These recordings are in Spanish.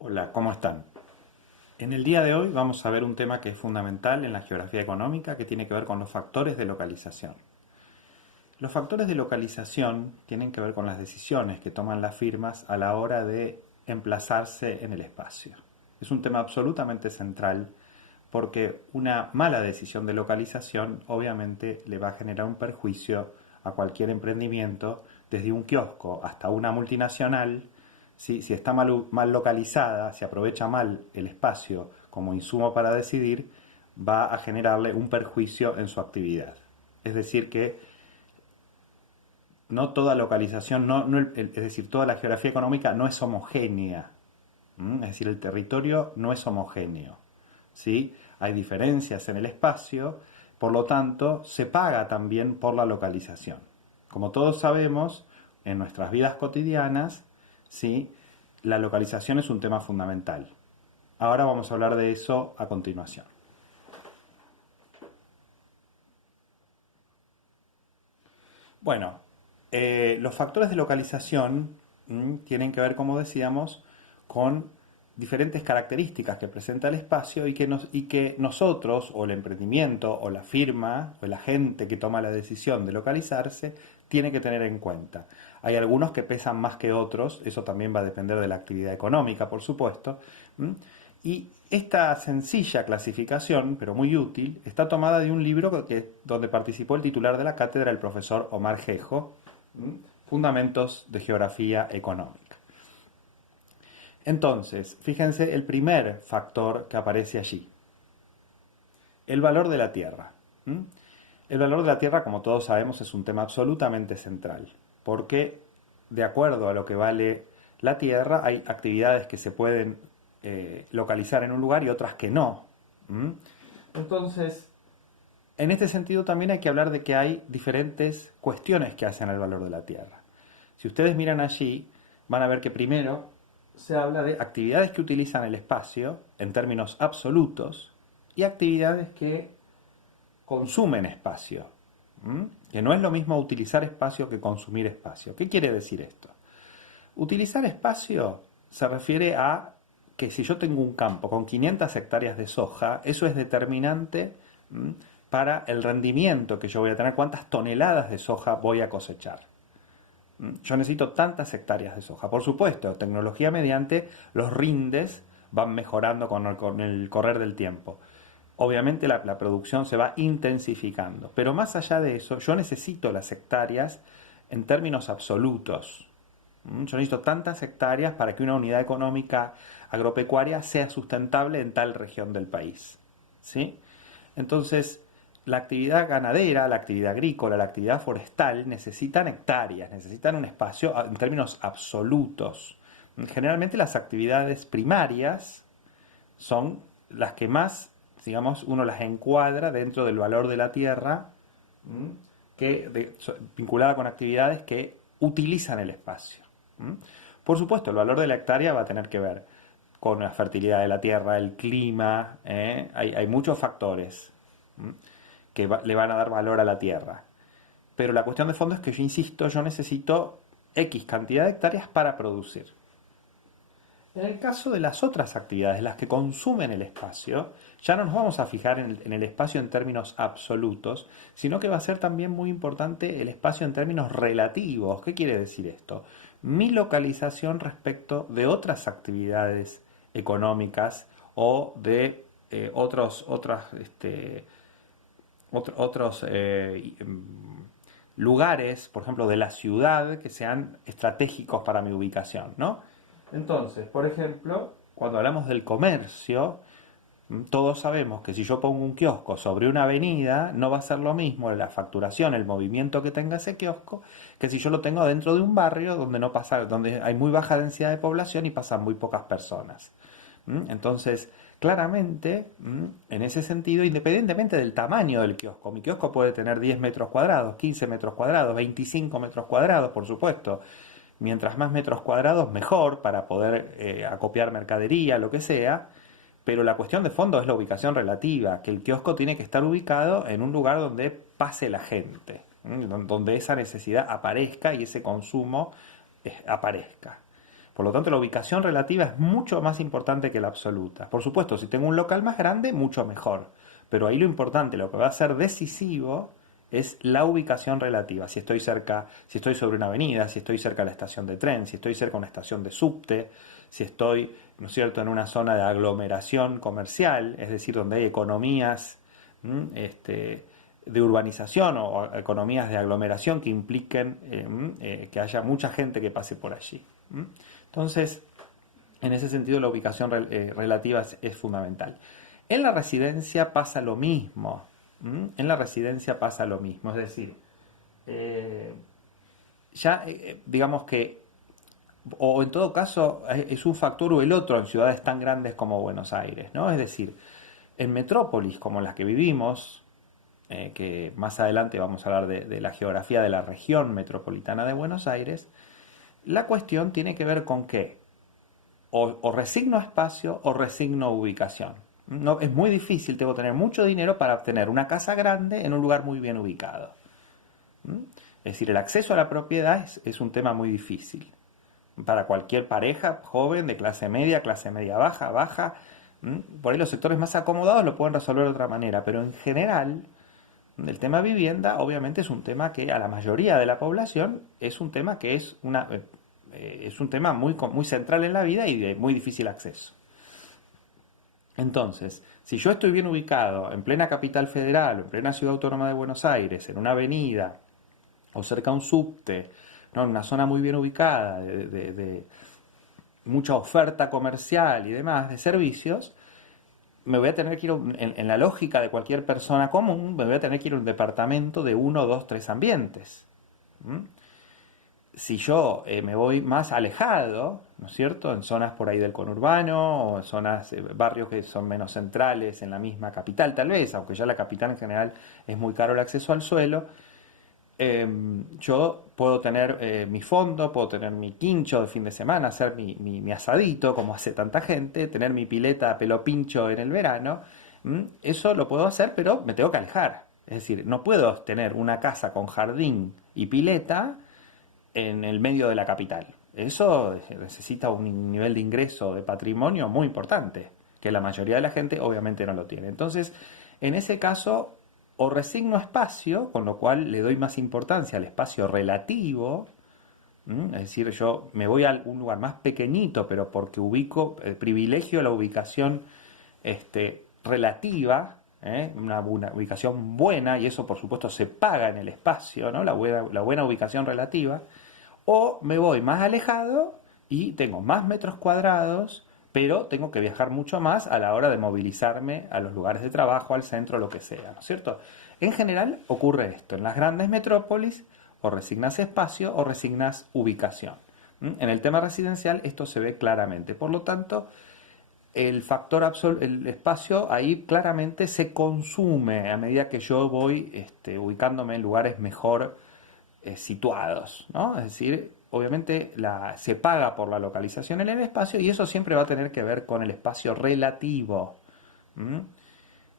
Hola, ¿cómo están? En el día de hoy vamos a ver un tema que es fundamental en la geografía económica que tiene que ver con los factores de localización. Los factores de localización tienen que ver con las decisiones que toman las firmas a la hora de emplazarse en el espacio. Es un tema absolutamente central porque una mala decisión de localización obviamente le va a generar un perjuicio a cualquier emprendimiento, desde un kiosco hasta una multinacional. ¿Sí? Si está mal localizada, si aprovecha mal el espacio como insumo para decidir, va a generarle un perjuicio en su actividad. Es decir, que no toda localización, es decir, toda la geografía económica no es homogénea. Es decir, el territorio no es homogéneo. ¿Sí? Hay diferencias en el espacio, por lo tanto, se paga también por la localización. Como todos sabemos, en nuestras vidas cotidianas, ¿sí? La localización es un tema fundamental. Ahora vamos a hablar de eso a continuación. Bueno, los factores de localización tienen que ver, como decíamos, con diferentes características que presenta el espacio y que nosotros, o el emprendimiento, o la firma, o la gente que toma la decisión de localizarse, tiene que tener en cuenta. Hay algunos que pesan más que otros, eso también va a depender de la actividad económica, por supuesto. Y esta sencilla clasificación, pero muy útil, está tomada de un libro donde participó el titular de la cátedra, el profesor Omar Gejo, Fundamentos de Geografía Económica. Entonces, fíjense el primer factor que aparece allí, el valor de la tierra. El valor de la tierra, como todos sabemos, es un tema absolutamente central, porque de acuerdo a lo que vale la tierra, hay actividades que se pueden localizar en un lugar y otras que no. Entonces, en este sentido también hay que hablar de que hay diferentes cuestiones que hacen al valor de la tierra. Si ustedes miran allí, van a ver que primero se habla de actividades que utilizan el espacio en términos absolutos y actividades que consumen espacio. Que no es lo mismo utilizar espacio que consumir espacio. ¿Qué quiere decir esto? Utilizar espacio se refiere a que si yo tengo un campo con 500 hectáreas de soja, eso es determinante para el rendimiento que yo voy a tener, cuántas toneladas de soja voy a cosechar. Yo necesito tantas hectáreas de soja. Por supuesto, tecnología mediante, los rindes van mejorando con el correr del tiempo. Obviamente la producción se va intensificando, pero más allá de eso, yo necesito las hectáreas en términos absolutos. Yo necesito tantas hectáreas para que una unidad económica agropecuaria sea sustentable en tal región del país. ¿Sí? Entonces, la actividad ganadera, la actividad agrícola, la actividad forestal necesitan hectáreas, necesitan un espacio en términos absolutos. Generalmente las actividades primarias son las que más, digamos, uno las encuadra dentro del valor de la tierra, vinculada con actividades que utilizan el espacio. Por supuesto, el valor de la hectárea va a tener que ver con la fertilidad de la tierra, el clima, hay muchos factores que le van a dar valor a la tierra. Pero la cuestión de fondo es que yo insisto, yo necesito X cantidad de hectáreas para producir. En el caso de las otras actividades, las que consumen el espacio, ya no nos vamos a fijar en el espacio en términos absolutos, sino que va a ser también muy importante el espacio en términos relativos. ¿Qué quiere decir esto? Mi localización respecto de otras actividades económicas o de otros lugares, por ejemplo, de la ciudad que sean estratégicos para mi ubicación, ¿no? Entonces, por ejemplo, cuando hablamos del comercio, todos sabemos que si yo pongo un kiosco sobre una avenida, no va a ser lo mismo la facturación, el movimiento que tenga ese kiosco, que si yo lo tengo dentro de un barrio donde no pasa, donde hay muy baja densidad de población y pasan muy pocas personas. Entonces, claramente, en ese sentido, independientemente del tamaño del kiosco, mi kiosco puede tener 10 metros cuadrados, 15 metros cuadrados, 25 metros cuadrados, por supuesto. Mientras más metros cuadrados, mejor para poder acopiar mercadería, lo que sea. Pero la cuestión de fondo es la ubicación relativa, que el kiosco tiene que estar ubicado en un lugar donde pase la gente, donde esa necesidad aparezca y ese consumo aparezca. Por lo tanto, la ubicación relativa es mucho más importante que la absoluta. Por supuesto, si tengo un local más grande, mucho mejor. Pero ahí lo importante, lo que va a ser decisivo, es la ubicación relativa. Si estoy cerca, si estoy sobre una avenida, si estoy cerca de la estación de tren, si estoy cerca de una estación de subte, si estoy, ¿no es cierto?, en una zona de aglomeración comercial, es decir, donde hay economías de urbanización o economías de aglomeración que impliquen que haya mucha gente que pase por allí. Entonces, en ese sentido, la ubicación relativa es fundamental. En la residencia pasa lo mismo. En la residencia pasa lo mismo. Es decir, ya digamos que, o en todo caso, es un factor o el otro en ciudades tan grandes como Buenos Aires, ¿no? Es decir, en metrópolis como las que vivimos, que más adelante vamos a hablar de la geografía de la región metropolitana de Buenos Aires, la cuestión tiene que ver con que o resigno espacio o resigno ubicación. No, es muy difícil, tengo que tener mucho dinero para obtener una casa grande en un lugar muy bien ubicado. Es decir, el acceso a la propiedad es un tema muy difícil. Para cualquier pareja joven de clase media baja, baja, por ahí los sectores más acomodados lo pueden resolver de otra manera, pero en general el tema vivienda obviamente es un tema que a la mayoría de la población es un tema que es un tema muy central en la vida y de muy difícil acceso. Entonces, si yo estoy bien ubicado en plena capital federal, en plena ciudad autónoma de Buenos Aires, en una avenida o cerca a un subte, ¿no?, en una zona muy bien ubicada, de mucha oferta comercial y demás de servicios, me voy a tener que ir, en la lógica de cualquier persona común, me voy a tener que ir a un departamento de 1, 2, 3 ambientes. Si yo me voy más alejado, ¿no es cierto?, en zonas por ahí del conurbano o en zonas, barrios que son menos centrales en la misma capital tal vez, aunque ya la capital en general es muy caro el acceso al suelo, yo puedo tener mi fondo, puedo tener mi quincho de fin de semana, hacer mi asadito como hace tanta gente, tener mi pileta a pelo pincho en el verano. Eso lo puedo hacer, pero me tengo que alejar. Es decir, no puedo tener una casa con jardín y pileta en el medio de la capital. Eso necesita un nivel de ingreso, de patrimonio muy importante, que la mayoría de la gente obviamente no lo tiene. Entonces, en ese caso, o resigno espacio, con lo cual le doy más importancia al espacio relativo, es decir, yo me voy a un lugar más pequeñito, pero porque privilegio la ubicación relativa, una ubicación buena, y eso por supuesto se paga en el espacio, ¿no?, la buena ubicación relativa. O me voy más alejado y tengo más metros cuadrados, pero tengo que viajar mucho más a la hora de movilizarme a los lugares de trabajo, al centro, lo que sea, ¿no es cierto? En general ocurre esto. En las grandes metrópolis o resignas espacio o resignas ubicación. En el tema residencial esto se ve claramente. Por lo tanto, el espacio ahí claramente se consume a medida que yo voy ubicándome en lugares mejor situados, ¿no? Es decir, obviamente se paga por la localización en el espacio y eso siempre va a tener que ver con el espacio relativo.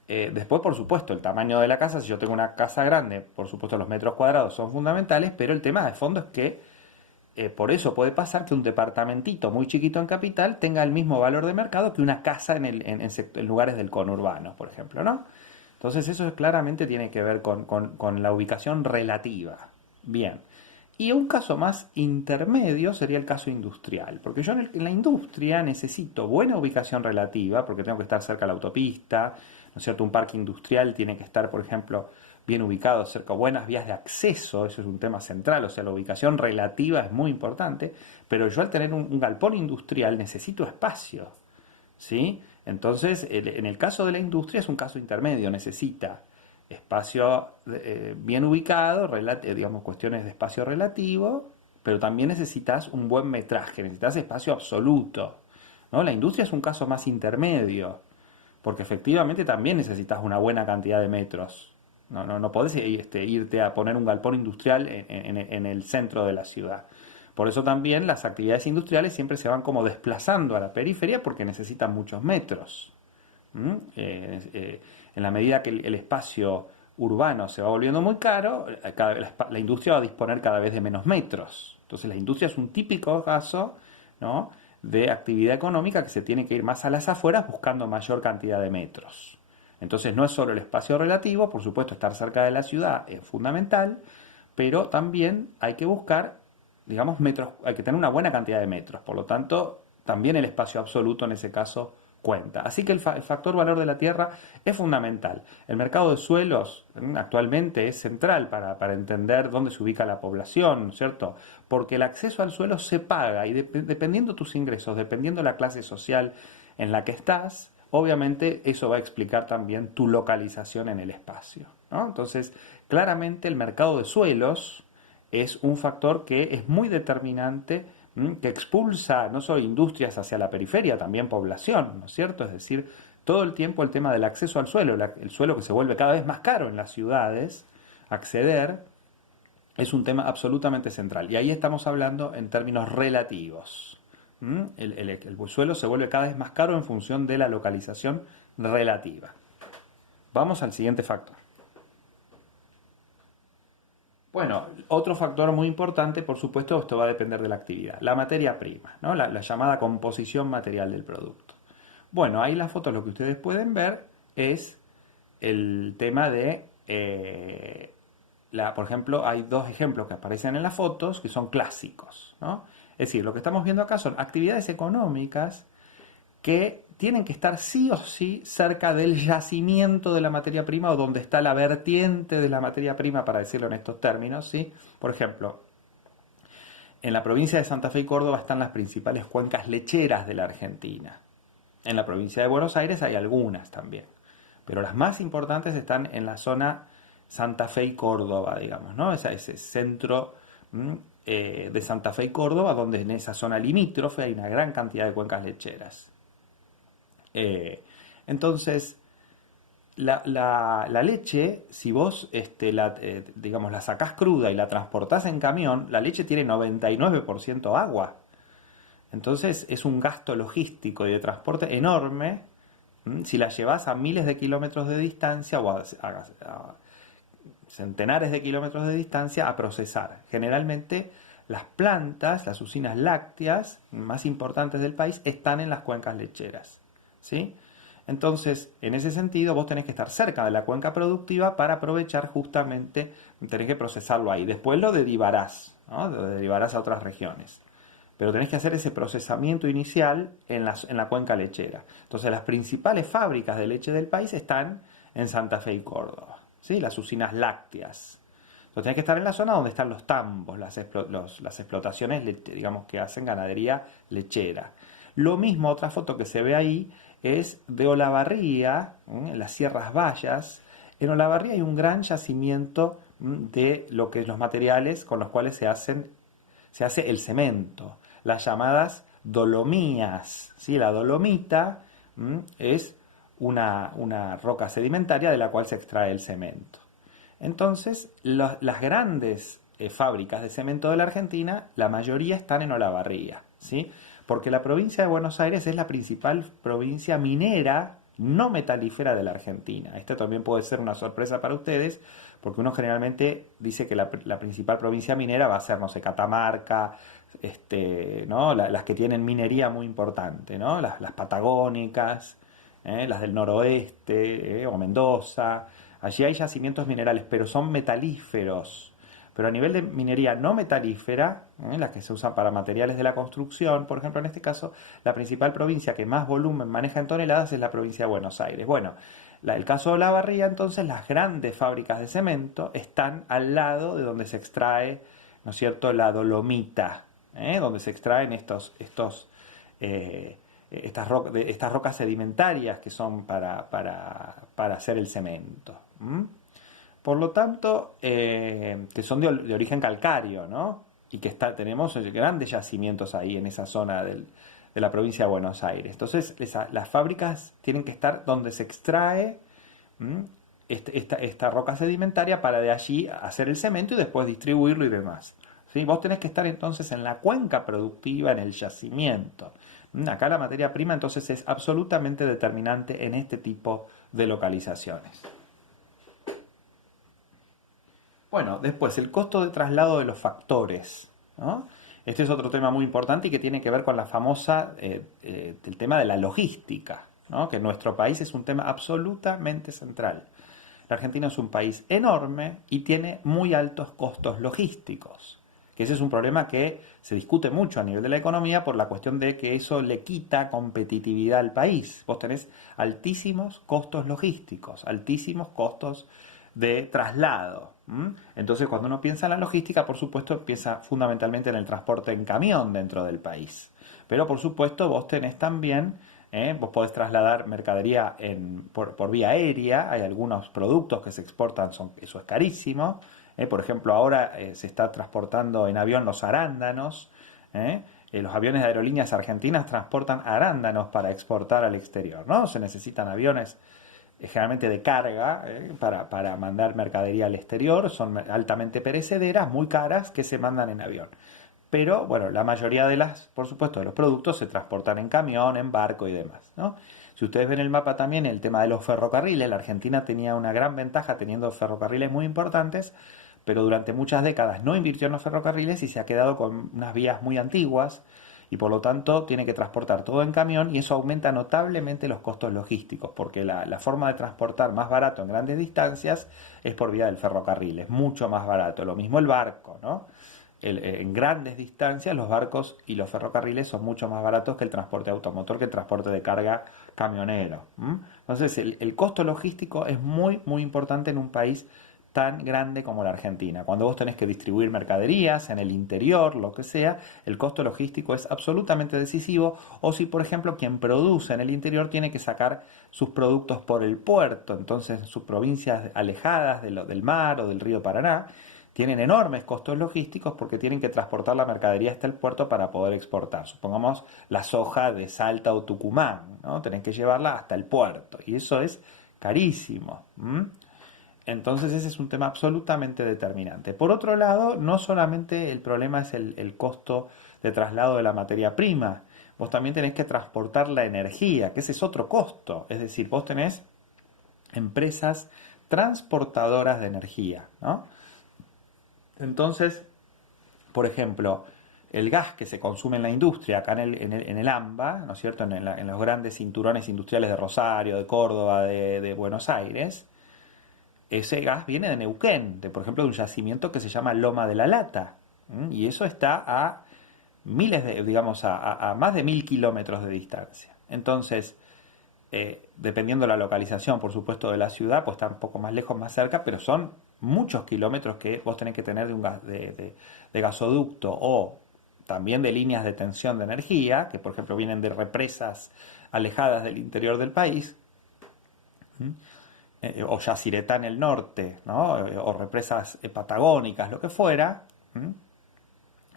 Después, por supuesto, el tamaño de la casa, si yo tengo una casa grande, por supuesto los metros cuadrados son fundamentales, pero el tema de fondo es que por eso puede pasar que un departamentito muy chiquito en capital tenga el mismo valor de mercado que una casa en lugares del conurbano, por ejemplo, ¿no? Entonces eso claramente tiene que ver con la ubicación relativa. Bien. Y un caso más intermedio sería el caso industrial, porque yo en la industria necesito buena ubicación relativa, porque tengo que estar cerca de la autopista, ¿no es cierto? Un parque industrial tiene que estar, por ejemplo, bien ubicado, cerca de buenas vías de acceso, eso es un tema central, o sea, la ubicación relativa es muy importante, pero yo al tener un galpón industrial necesito espacio, ¿sí? Entonces, en el caso de la industria es un caso intermedio, necesita espacio bien ubicado, digamos, cuestiones de espacio relativo, pero también necesitas un buen metraje, necesitas espacio absoluto, ¿no? La industria es un caso más intermedio, porque efectivamente también necesitas una buena cantidad de metros. No podés irte a poner un galpón industrial en el centro de la ciudad. Por eso también las actividades industriales siempre se van como desplazando a la periferia porque necesitan muchos metros. En la medida que el espacio urbano se va volviendo muy caro, la industria va a disponer cada vez de menos metros. Entonces la industria es un típico caso ¿no?, de actividad económica que se tiene que ir más a las afueras buscando mayor cantidad de metros. Entonces no es solo el espacio relativo, por supuesto estar cerca de la ciudad es fundamental, pero también hay que buscar, digamos, metros, hay que tener una buena cantidad de metros, por lo tanto también el espacio absoluto en ese caso cuenta. Así que el factor valor de la tierra es fundamental. El mercado de suelos actualmente es central para entender dónde se ubica la población, ¿cierto? Porque el acceso al suelo se paga y dependiendo tus ingresos, dependiendo la clase social en la que estás, obviamente eso va a explicar también tu localización en el espacio, ¿no? Entonces, claramente el mercado de suelos es un factor que es muy determinante, que expulsa no solo industrias hacia la periferia, también población, ¿no es cierto? Es decir, todo el tiempo el tema del acceso al suelo, el suelo que se vuelve cada vez más caro en las ciudades, acceder, es un tema absolutamente central. Y ahí estamos hablando en términos relativos. El suelo se vuelve cada vez más caro en función de la localización relativa. Vamos al siguiente factor. Bueno, otro factor muy importante, por supuesto, esto va a depender de la actividad. La materia prima, ¿no? La llamada composición material del producto. Bueno, ahí la foto lo que ustedes pueden ver es el tema de, por ejemplo, hay dos ejemplos que aparecen en las fotos que son clásicos, ¿no? Es decir, lo que estamos viendo acá son actividades económicas que tienen que estar sí o sí cerca del yacimiento de la materia prima o donde está la vertiente de la materia prima, para decirlo en estos términos, ¿sí? Por ejemplo, en la provincia de Santa Fe y Córdoba están las principales cuencas lecheras de la Argentina. En la provincia de Buenos Aires hay algunas también, pero las más importantes están en la zona Santa Fe y Córdoba, digamos, ¿no? Ese centro de Santa Fe y Córdoba, donde en esa zona limítrofe hay una gran cantidad de cuencas lecheras. Entonces, la leche, si vos digamos, la sacás cruda y la transportás en camión, la leche tiene 99% agua. Entonces es un gasto logístico y de transporte enorme si la llevas a miles de kilómetros de distancia o a centenares de kilómetros de distancia a procesar. Generalmente las plantas, las usinas lácteas más importantes del país están en las cuencas lecheras, ¿sí? Entonces, en ese sentido, vos tenés que estar cerca de la cuenca productiva para aprovechar justamente, tenés que procesarlo ahí. Después lo derivarás, ¿no? Lo derivarás a otras regiones. Pero tenés que hacer ese procesamiento inicial en la cuenca lechera. Entonces, las principales fábricas de leche del país están en Santa Fe y Córdoba, ¿sí? Las usinas lácteas. Entonces, tenés que estar en la zona donde están los tambos, las explotaciones, digamos, que hacen ganadería lechera. Lo mismo, otra foto que se ve ahí, es de Olavarría, en las Sierras Bayas. En Olavarría hay un gran yacimiento de lo que es los materiales con los cuales se hace el cemento, las llamadas dolomías, ¿sí? La dolomita es una roca sedimentaria de la cual se extrae el cemento. Entonces, las grandes fábricas de cemento de la Argentina, la mayoría están en Olavarría, ¿sí? Porque la provincia de Buenos Aires es la principal provincia minera no metalífera de la Argentina. Esto también puede ser una sorpresa para ustedes, porque uno generalmente dice que la principal provincia minera va a ser, no sé, Catamarca, ¿no? Las que tienen minería muy importante, ¿no? Las patagónicas, las del noroeste, o Mendoza. Allí hay yacimientos minerales, pero son metalíferos. Pero a nivel de minería no metalífera, las que se usan para materiales de la construcción, por ejemplo, en este caso, la principal provincia que más volumen maneja en toneladas es la provincia de Buenos Aires. Bueno, el caso de Olavarría, entonces, las grandes fábricas de cemento están al lado de donde se extrae, ¿no es cierto?, la dolomita, donde se extraen estas rocas sedimentarias que son para hacer el cemento. Por lo tanto, que son de origen calcáreo, ¿no? Y que tenemos grandes yacimientos ahí en esa zona de la provincia de Buenos Aires. Entonces, las fábricas tienen que estar donde se extrae esta roca sedimentaria para de allí hacer el cemento y después distribuirlo y demás, ¿sí? Vos tenés que estar entonces en la cuenca productiva, en el yacimiento. Acá la materia prima entonces es absolutamente determinante en este tipo de localizaciones. Bueno, después el costo de traslado de los factores, ¿no? Este es otro tema muy importante y que tiene que ver con la famosa, el tema de la logística, ¿no? Que en nuestro país es un tema absolutamente central. La Argentina es un país enorme y tiene muy altos costos logísticos, que ese es un problema que se discute mucho a nivel de la economía por la cuestión de que eso le quita competitividad al país. Vos tenés altísimos costos logísticos, altísimos costos de traslado. Entonces, cuando uno piensa en la logística, por supuesto, piensa fundamentalmente en el transporte en camión dentro del país. Pero, por supuesto, vos tenés también, vos podés trasladar mercadería por vía aérea. Hay algunos productos que se exportan, eso es carísimo. Por ejemplo, ahora se está transportando en avión los arándanos. Los aviones de aerolíneas argentinas transportan arándanos para exportar al exterior, ¿no? Se necesitan aviones generalmente de carga, para mandar mercadería al exterior. Son altamente perecederas, muy caras, que se mandan en avión. Pero bueno, la mayoría por supuesto, de los productos se transportan en camión, en barco y demás, ¿no? Si ustedes ven el mapa también, el tema de los ferrocarriles, la Argentina tenía una gran ventaja teniendo ferrocarriles muy importantes, pero durante muchas décadas no invirtió en los ferrocarriles y se ha quedado con unas vías muy antiguas, y por lo tanto tiene que transportar todo en camión, y eso aumenta notablemente los costos logísticos, porque la forma de transportar más barato en grandes distancias es por vía del ferrocarril, es mucho más barato. Lo mismo el barco, ¿no? En grandes distancias los barcos y los ferrocarriles son mucho más baratos que el transporte automotor, que el transporte de carga camionero. Entonces el costo logístico es muy muy importante en un país tan grande como la Argentina. Cuando vos tenés que distribuir mercaderías en el interior, lo que sea, el costo logístico es absolutamente decisivo. O si, por ejemplo, quien produce en el interior tiene que sacar sus productos por el puerto, entonces en sus provincias alejadas del mar o del río Paraná, tienen enormes costos logísticos porque tienen que transportar la mercadería hasta el puerto para poder exportar. Supongamos la soja de Salta o Tucumán, ¿no? Tenés que llevarla hasta el puerto y eso es carísimo. Entonces ese es un tema absolutamente determinante. Por otro lado, no solamente el problema es el costo de traslado de la materia prima, vos también tenés que transportar la energía, que ese es otro costo. Es decir, vos tenés empresas transportadoras de energía, ¿no? Entonces, por ejemplo, el gas que se consume en la industria, acá en el AMBA, ¿no es cierto? En los grandes cinturones industriales de Rosario, de Córdoba, de Buenos Aires, ese gas viene de Neuquén, por ejemplo, de un yacimiento que se llama Loma de la Lata. Y eso está a digamos, a más de 1000 kilómetros de distancia. Entonces, dependiendo de la localización, por supuesto, de la ciudad, pues está un poco más lejos, más cerca, pero son muchos kilómetros que vos tenés que tener de gasoducto, o también de líneas de tensión de energía, que por ejemplo vienen de represas alejadas del interior del país, o Yacyretá en el norte, ¿no? O represas patagónicas, lo que fuera,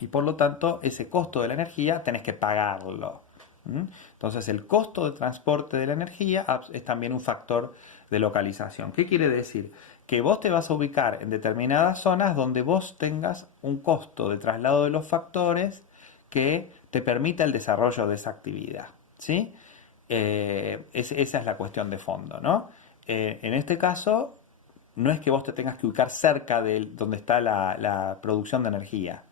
y por lo tanto ese costo de la energía tenés que pagarlo. Entonces el costo de transporte de la energía es también un factor de localización. ¿Qué quiere decir? Que vos te vas a ubicar en determinadas zonas donde vos tengas un costo de traslado de los factores que te permita el desarrollo de esa actividad, ¿sí? Esa es la cuestión de fondo, ¿no? En este caso, no es que vos te tengas que ubicar cerca de donde está la producción de energía,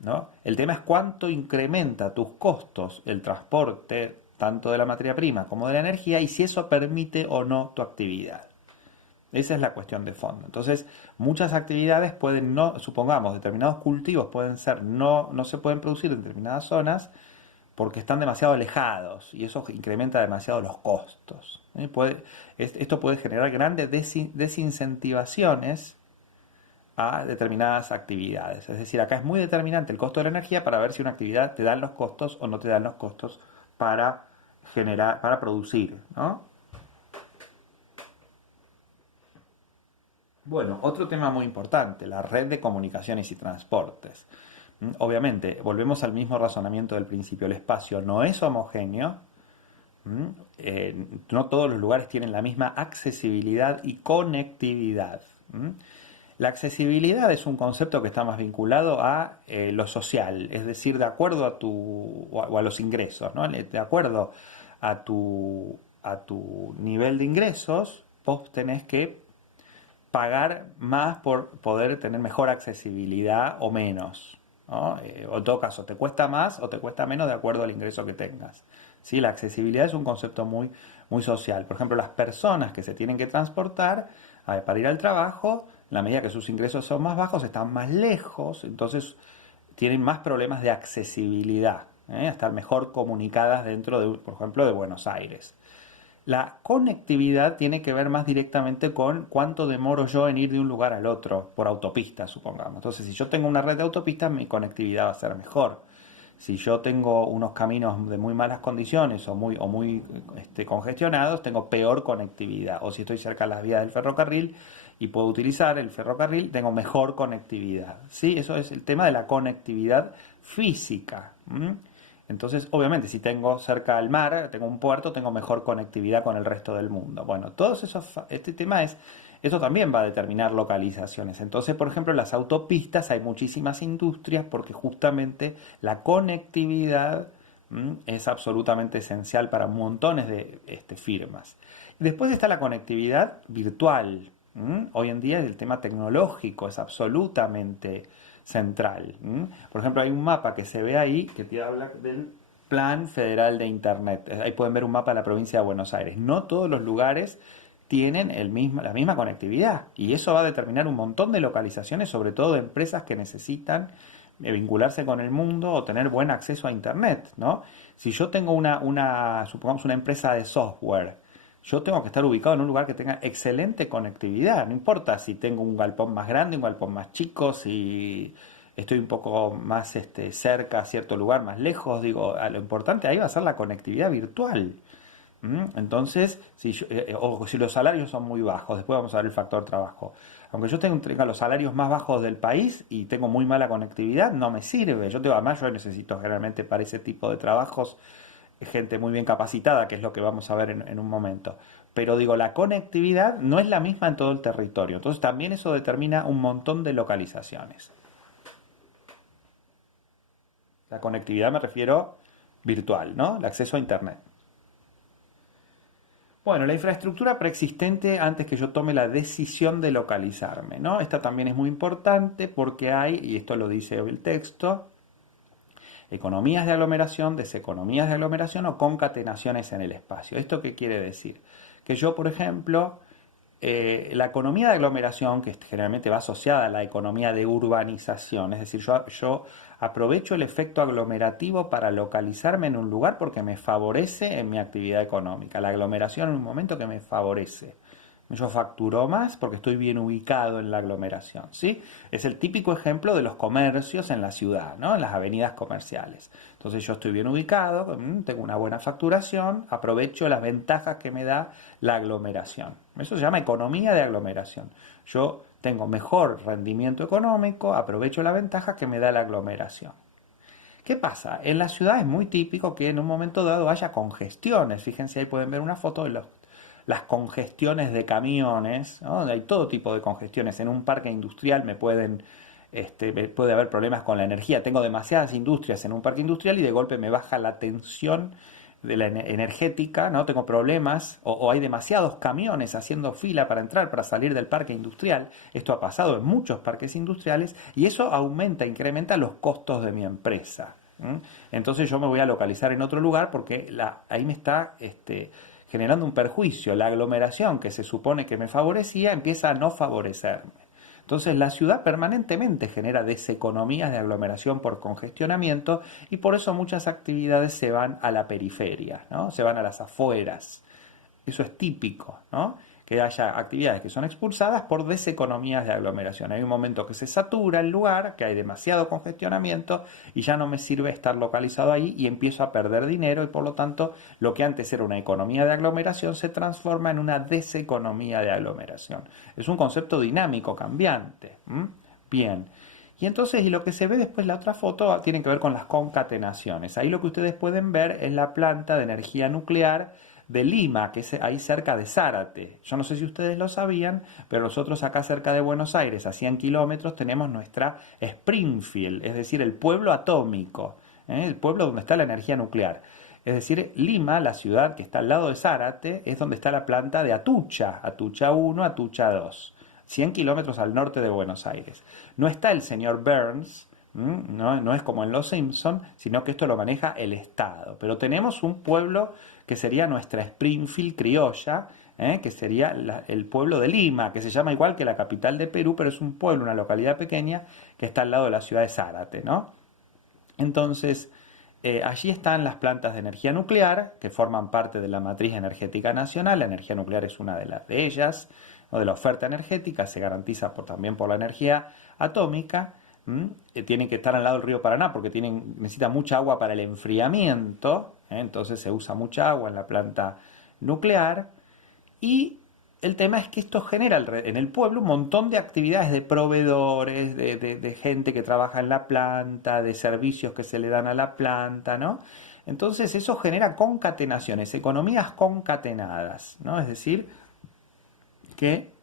¿no? El tema es cuánto incrementa tus costos el transporte, tanto de la materia prima como de la energía, y si eso permite o no tu actividad. Esa es la cuestión de fondo. Entonces, muchas actividades pueden no, supongamos, determinados cultivos no se pueden producir en determinadas zonas porque están demasiado alejados, y eso incrementa demasiado los costos. Esto puede generar grandes desincentivaciones a determinadas actividades. Es decir, acá es muy determinante el costo de la energía para ver si una actividad te dan los costos o no te dan los costos para para producir, ¿no? Bueno, otro tema muy importante, la red de comunicaciones y transportes. Obviamente, volvemos al mismo razonamiento del principio, el espacio no es homogéneo. No todos los lugares tienen la misma accesibilidad y conectividad. La accesibilidad es un concepto que está más vinculado a lo social, es decir, de acuerdo a o a los ingresos, ¿no? De acuerdo a tu nivel de ingresos, vos tenés que pagar más por poder tener mejor accesibilidad o menos. ¿no? O en todo caso, te cuesta más o te cuesta menos de acuerdo al ingreso que tengas. ¿Sí? La accesibilidad es un concepto muy, muy social. Por ejemplo, las personas que se tienen que transportar para ir al trabajo, en la medida que sus ingresos son más bajos, están más lejos, entonces tienen más problemas de accesibilidad, a estar mejor comunicadas dentro de, por ejemplo, de Buenos Aires. La conectividad tiene que ver más directamente con cuánto demoro yo en ir de un lugar al otro, por autopista, supongamos. Entonces, si yo tengo una red de autopistas, mi conectividad va a ser mejor. Si yo tengo unos caminos de muy malas condiciones o muy congestionados, tengo peor conectividad. O si estoy cerca de las vías del ferrocarril y puedo utilizar el ferrocarril, tengo mejor conectividad. ¿Sí? Eso es el tema de la conectividad física. Entonces, obviamente, si tengo cerca al mar, tengo un puerto, tengo mejor conectividad con el resto del mundo. Bueno, este tema eso también va a determinar localizaciones. Entonces, por ejemplo, en las autopistas hay muchísimas industrias porque justamente la conectividad es absolutamente esencial para montones de firmas. Y después está la conectividad virtual. Hoy en día el tema tecnológico es absolutamente central. Por ejemplo, hay un mapa que se ve ahí que te habla del Plan Federal de Internet. Ahí pueden ver un mapa de la provincia de Buenos Aires. No todos los lugares tienen la misma conectividad y eso va a determinar un montón de localizaciones, sobre todo de empresas que necesitan vincularse con el mundo o tener buen acceso a Internet, ¿no? Si yo tengo supongamos una empresa de software, yo tengo que estar ubicado en un lugar que tenga excelente conectividad. No importa si tengo un galpón más grande, un galpón más chico, si estoy un poco más cerca a cierto lugar, más lejos. Digo, lo importante ahí va a ser la conectividad virtual. Entonces, o si los salarios son muy bajos, después vamos a ver el factor trabajo. Aunque yo tenga los salarios más bajos del país y tengo muy mala conectividad, no me sirve. Además, yo necesito generalmente para ese tipo de trabajos gente muy bien capacitada, que es lo que vamos a ver en un momento. Pero digo, la conectividad no es la misma en todo el territorio. Entonces también eso determina un montón de localizaciones. La conectividad me refiero virtual, ¿no? El acceso a Internet. Bueno, la infraestructura preexistente antes que yo tome la decisión de localizarme, ¿no? Esta también es muy importante porque hay, y esto lo dice el texto, economías de aglomeración, deseconomías de aglomeración o concatenaciones en el espacio. ¿Esto qué quiere decir? Que yo, por ejemplo, la economía de aglomeración, que generalmente va asociada a la economía de urbanización, es decir, yo aprovecho el efecto aglomerativo para localizarme en un lugar porque me favorece en mi actividad económica. La aglomeración en un momento que me favorece. Yo facturo más porque estoy bien ubicado en la aglomeración, ¿sí? Es el típico ejemplo de los comercios en la ciudad, ¿no? En las avenidas comerciales. Entonces yo estoy bien ubicado, tengo una buena facturación, aprovecho las ventajas que me da la aglomeración. Eso se llama economía de aglomeración. Yo tengo mejor rendimiento económico, aprovecho la ventaja que me da la aglomeración. ¿Qué pasa? En la ciudad es muy típico que en un momento dado haya congestiones. Fíjense, ahí pueden ver una foto de las congestiones de camiones, ¿no? Hay todo tipo de congestiones. En un parque industrial puede haber problemas con la energía. Tengo demasiadas industrias en un parque industrial y de golpe me baja la tensión de la energética, ¿no? Tengo problemas o hay demasiados camiones haciendo fila para entrar, para salir del parque industrial. Esto ha pasado en muchos parques industriales y eso incrementa los costos de mi empresa. Entonces yo me voy a localizar en otro lugar porque ahí me está generando un perjuicio. La aglomeración que se supone que me favorecía empieza a no favorecerme. Entonces la ciudad permanentemente genera deseconomías de aglomeración por congestionamiento y por eso muchas actividades se van a la periferia, ¿no? Se van a las afueras. Eso es típico, ¿no? Que haya actividades que son expulsadas por deseconomías de aglomeración. Hay un momento que se satura el lugar, que hay demasiado congestionamiento y ya no me sirve estar localizado ahí y empiezo a perder dinero y por lo tanto lo que antes era una economía de aglomeración se transforma en una deseconomía de aglomeración. Es un concepto dinámico, cambiante. Bien. Y entonces, y lo que se ve después, la otra foto, tiene que ver con las concatenaciones. Ahí lo que ustedes pueden ver es la planta de energía nuclear de Lima, que es ahí cerca de Zárate. Yo no sé si ustedes lo sabían, pero nosotros acá cerca de Buenos Aires, a 100 kilómetros, tenemos nuestra Springfield, es decir, el pueblo atómico, el pueblo donde está la energía nuclear. Es decir, Lima, la ciudad que está al lado de Zárate, es donde está la planta de Atucha, Atucha 1, Atucha 2. 100 kilómetros al norte de Buenos Aires. No está el señor Burns, No es como en Los Simpson, sino que esto lo maneja el Estado. Pero tenemos un pueblo que sería nuestra Springfield criolla, que sería el pueblo de Lima, que se llama igual que la capital de Perú, pero es un pueblo, una localidad pequeña que está al lado de la ciudad de Zárate, ¿no? Entonces, allí están las plantas de energía nuclear, que forman parte de la matriz energética nacional. La energía nuclear es una de las de ellas, ¿no? De la oferta energética, se garantiza también por la energía atómica. Tienen que estar al lado del río Paraná porque necesitan mucha agua para el enfriamiento, entonces se usa mucha agua en la planta nuclear. Y el tema es que esto genera en el pueblo un montón de actividades de proveedores, de gente que trabaja en la planta, de servicios que se le dan a la planta, ¿no? Entonces eso genera concatenaciones, economías concatenadas, ¿no? Es decir, que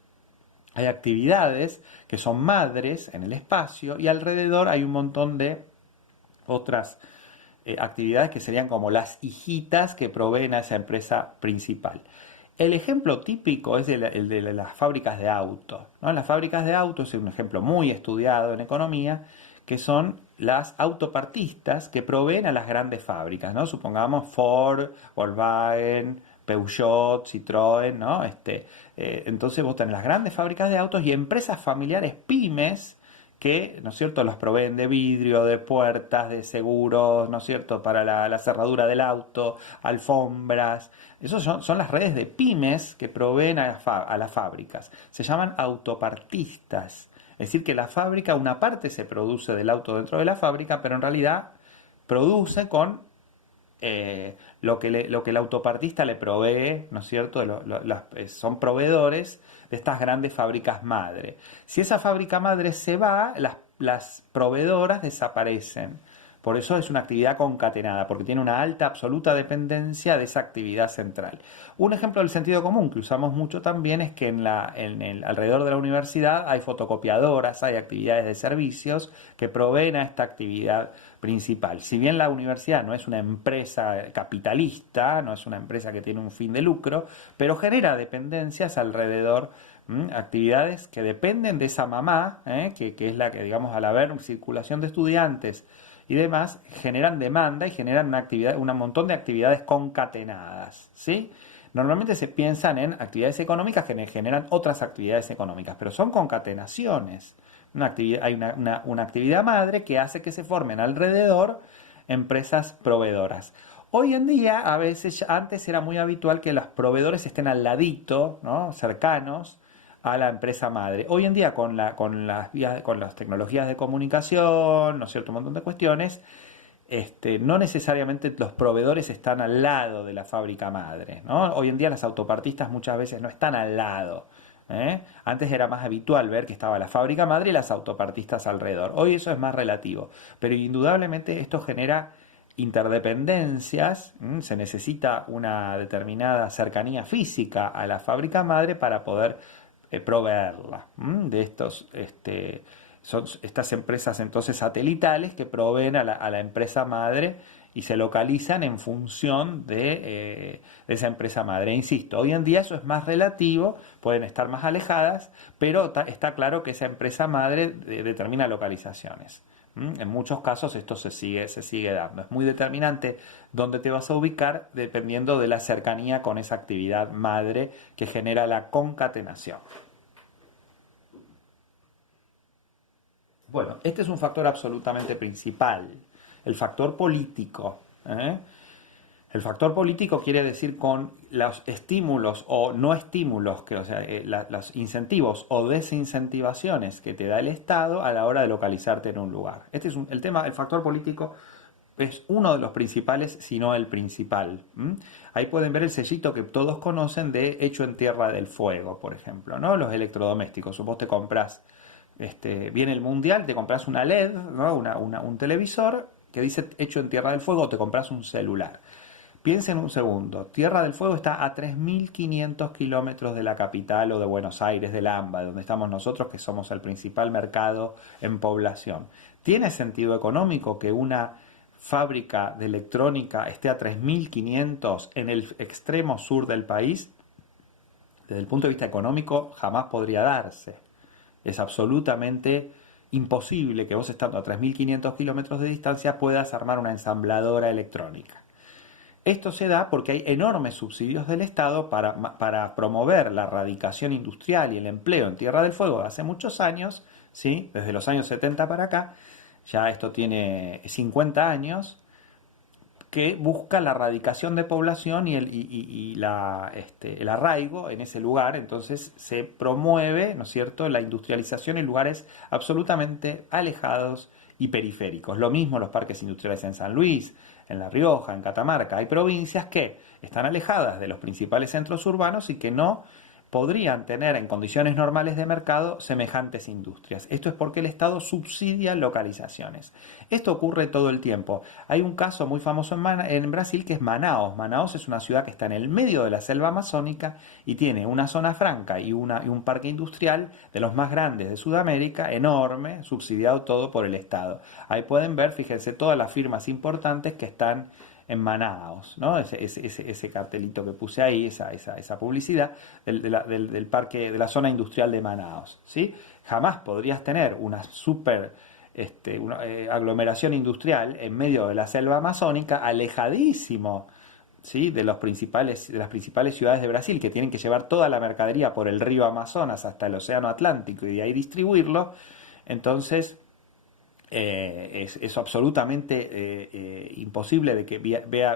hay actividades que son madres en el espacio y alrededor hay un montón de otras actividades que serían como las hijitas que proveen a esa empresa principal. El ejemplo típico es el de las fábricas de autos, ¿no? Las fábricas de autos es un ejemplo muy estudiado en economía, que son las autopartistas que proveen a las grandes fábricas, ¿no? Supongamos Ford, Volkswagen, Peugeot, Citroën, ¿no? Entonces vos tenés las grandes fábricas de autos y empresas familiares pymes que, ¿no es cierto?, los proveen de vidrio, de puertas, de seguros, ¿no es cierto?, para la cerradura del auto, alfombras. Esas son las redes de pymes que proveen a las fábricas. Se llaman autopartistas. Es decir, que la fábrica, una parte se produce del auto dentro de la fábrica, pero en realidad produce con lo que el autopartista le provee, ¿no es cierto? Son proveedores de estas grandes fábricas madre. Si esa fábrica madre se va, las proveedoras desaparecen. Por eso es una actividad concatenada, porque tiene una alta absoluta dependencia de esa actividad central. Un ejemplo del sentido común que usamos mucho también es que alrededor de la universidad hay fotocopiadoras, hay actividades de servicios que proveen a esta actividad principal. Si bien la universidad no es una empresa capitalista, no es una empresa que tiene un fin de lucro, pero genera dependencias alrededor, actividades que dependen de esa mamá, que es la que, digamos, al haber circulación de estudiantes y demás, generan demanda y generan un montón de actividades concatenadas, ¿sí? Normalmente se piensan en actividades económicas que generan otras actividades económicas, pero son concatenaciones. Hay una actividad madre que hace que se formen alrededor empresas proveedoras. Hoy en día, a veces, antes era muy habitual que los proveedores estén al ladito, ¿no?, cercanos a la empresa madre. Hoy en día, con las tecnologías de comunicación, ¿no es cierto?, un montón de cuestiones, no necesariamente los proveedores están al lado de la fábrica madre, ¿no? Hoy en día las autopartistas muchas veces no están al lado, ¿eh? Antes era más habitual ver que estaba la fábrica madre y las autopartistas alrededor. Hoy eso es más relativo, pero indudablemente esto genera interdependencias. Se necesita una determinada cercanía física a la fábrica madre para poder proveerla, de son estas empresas entonces satelitales que proveen a la empresa madre y se localizan en función de esa empresa madre. Insisto, hoy en día eso es más relativo, pueden estar más alejadas, pero está claro que esa empresa madre determina localizaciones. En muchos casos esto se sigue dando. Es muy determinante dónde te vas a ubicar dependiendo de la cercanía con esa actividad madre que genera la concatenación. Bueno, este es un factor absolutamente principal, el factor político. El factor político quiere decir con los estímulos o no estímulos, los incentivos o desincentivaciones que te da el Estado a la hora de localizarte en un lugar. El factor político es uno de los principales, si no el principal. Ahí pueden ver el sellito que todos conocen de hecho en Tierra del Fuego, por ejemplo, ¿no? Los electrodomésticos. Vos te compras, viene el mundial, te compras una LED, ¿no? Un televisor que dice hecho en Tierra del Fuego, o te compras un celular. Piensen un segundo, Tierra del Fuego está a 3.500 kilómetros de la capital o de Buenos Aires, del AMBA, donde estamos nosotros, que somos el principal mercado en población. ¿Tiene sentido económico que una fábrica de electrónica esté a 3.500 en el extremo sur del país? Desde el punto de vista económico jamás podría darse. Es absolutamente imposible que vos estando a 3.500 kilómetros de distancia puedas armar una ensambladora electrónica. Esto se da porque hay enormes subsidios del Estado para promover la radicación industrial y el empleo en Tierra del Fuego de hace muchos años, ¿sí? Desde los años 70 para acá, ya esto tiene 50 años, que busca la radicación de población el arraigo en ese lugar. Entonces se promueve, ¿no es cierto?, la industrialización en lugares absolutamente alejados y periféricos. Lo mismo los parques industriales en San Luis, en La Rioja, en Catamarca. Hay provincias que están alejadas de los principales centros urbanos y que no podrían tener en condiciones normales de mercado semejantes industrias. Esto es porque el Estado subsidia localizaciones. Esto ocurre todo el tiempo. Hay un caso muy famoso en Brasil que es Manaos. Manaos es una ciudad que está en el medio de la selva amazónica y tiene una zona franca y un parque industrial de los más grandes de Sudamérica, enorme, subsidiado todo por el Estado. Ahí pueden ver, fíjense, todas las firmas importantes que están en Manaos, ¿no? Ese cartelito que puse ahí, esa publicidad del parque, de la zona industrial de Manaos, ¿sí? Jamás podrías tener una aglomeración industrial en medio de la selva amazónica, alejadísimo, ¿sí?, de las principales ciudades de Brasil, que tienen que llevar toda la mercadería por el río Amazonas hasta el océano Atlántico y de ahí distribuirlo. Entonces es absolutamente imposible de que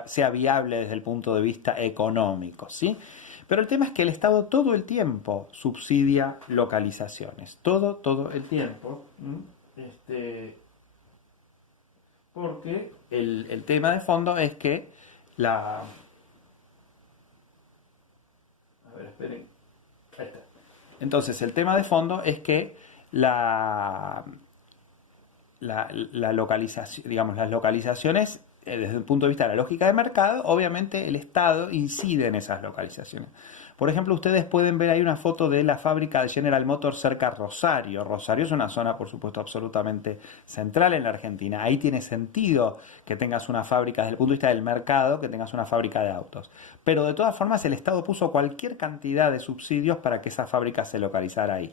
sea viable desde el punto de vista económico, ¿sí? Pero el tema es que el Estado todo el tiempo subsidia localizaciones, todo el tiempo, porque el tema de fondo es que a ver, esperen, ahí está. Entonces el tema de fondo es que la localización, digamos, las localizaciones, desde el punto de vista de la lógica de mercado, obviamente el Estado incide en esas localizaciones. Por ejemplo, ustedes pueden ver ahí una foto de la fábrica de General Motors cerca de Rosario. Rosario es una zona, por supuesto, absolutamente central en la Argentina. Ahí tiene sentido que tengas una fábrica, desde el punto de vista del mercado, que tengas una fábrica de autos. Pero de todas formas, el Estado puso cualquier cantidad de subsidios para que esa fábrica se localizara ahí.